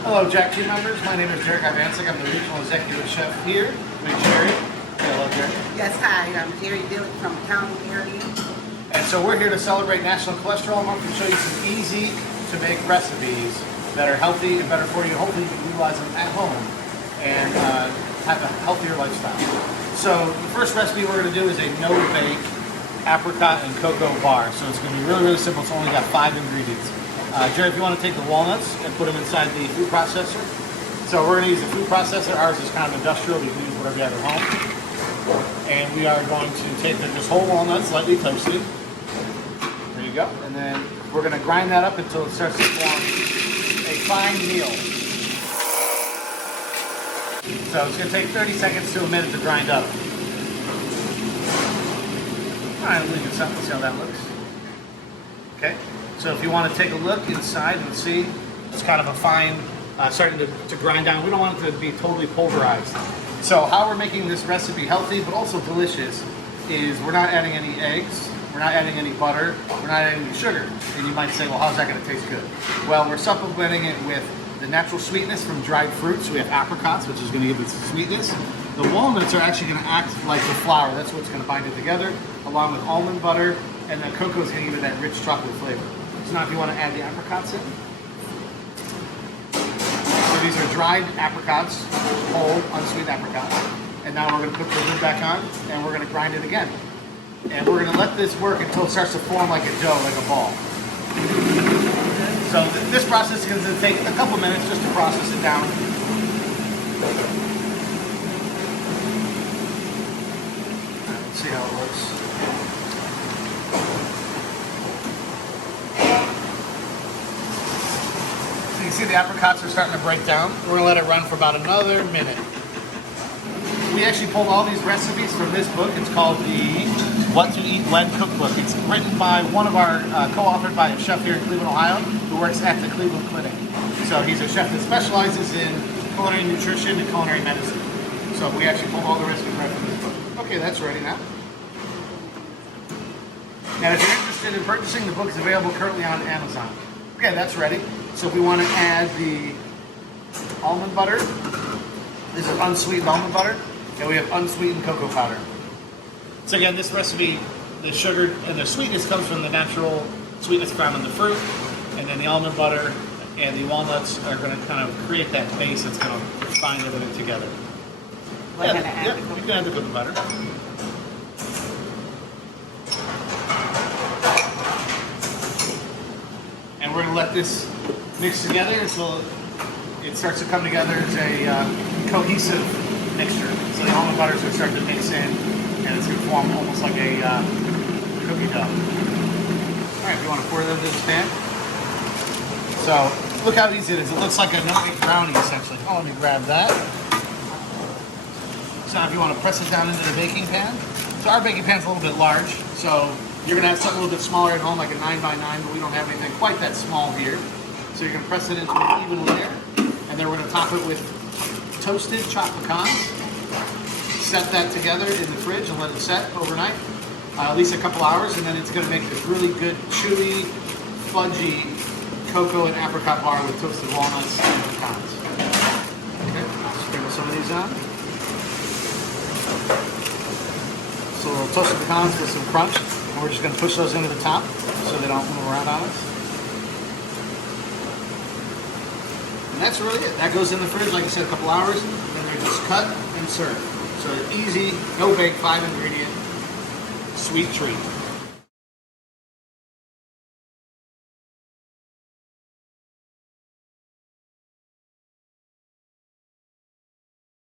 Hello, Jack team members. My name is Jerry Ivancic. I'm the regional executive chef here. Meet Jerry. Hello, Jerry. Yes, hi. I'm Jerry Dillick from County area. And so we're here to celebrate National Cholesterol Month and show you some easy-to-make recipes that are healthy and better for you. Hopefully, you can utilize them at home and have a healthier lifestyle. So the first recipe we're going to do is a no-bake apricot and cocoa bar. So it's going to be really, really simple. It's only got 5 ingredients. Jerry, if you want to take the walnuts and put them inside the food processor. So we're going to use the food processor. Ours is kind of industrial. You can use whatever you have at home. And we are going to take just whole walnuts, lightly toasted. There you go. And then we're going to grind that up until it starts to form a fine meal. So it's going to take 30 seconds to a minute to grind up. All right, leave it up. Let's see how that looks. Okay. So if you want to take a look inside and see, it's kind of a fine, starting to grind down. We don't want it to be totally pulverized. So how we're making this recipe healthy but also delicious is we're not adding any eggs, we're not adding any butter, we're not adding any sugar. And you might say, well, how's that going to taste good? Well, we're supplementing it with the natural sweetness from dried fruits. We have apricots, which is going to give it some sweetness. The walnuts are actually going to act like the flour. That's what's going to bind it together, along with almond butter, and the cocoa is going to give it that rich chocolate flavor. So now if you want to add the apricots in. So these are dried apricots, whole, unsweet apricots. And now we're going to put the lid back on, and we're going to grind it again. And we're going to let this work until it starts to form like a dough, like a ball. So this process is going to take a couple minutes just to process it down. Let's see how it works. So you see the apricots are starting to break down. We're going to let it run for about another minute. We actually pulled all these recipes from this book. It's called the What to Eat When Cookbook. It's written by one of our, co-authored by a chef here in Cleveland, Ohio, who works at the Cleveland Clinic. So he's a chef that specializes in culinary nutrition and culinary medicine. So we actually pulled all the recipes right from this book. Okay, that's ready now. Now, if you're interested in purchasing, the book is available currently on Amazon. Okay, that's ready. So if we want to add the almond butter, this is unsweetened almond butter, and we have unsweetened cocoa powder. So again, this recipe, the sugar and the sweetness comes from the natural sweetness found in the fruit, and then the almond butter and the walnuts are going to kind of create that base that's going to bind everything together. We're going to add the you can add the cocoa butter. And we're going to let this mix together until it starts to come together as a cohesive mixture. So the almond butter is going to start to mix in, and it's going to form almost like a cookie dough. All right, if you want to pour it into this pan. So look how easy it is. It looks like a no-bake brownie, essentially. Oh, let me grab that. So now if you want to press it down into the baking pan. So our baking pan's a little bit large, so you're going to have something a little bit smaller at home, like a 9x9, but we don't have anything quite that small here. So you're going to press it into an even layer, and then we're going to top it with toasted chopped pecans. Set that together in the fridge and let it set overnight, at least a couple hours, and then it's going to make this really good, chewy, fudgy cocoa and apricot bar with toasted walnuts and pecans. Okay, sprinkle some of these on. So a little toasted pecans with some crunch, and we're just going to push those into the top so they don't move around on us. And that's really it. That goes in the fridge, like I said, a couple hours, and then they're just cut and served. So easy, no bake, 5 ingredient, sweet treat.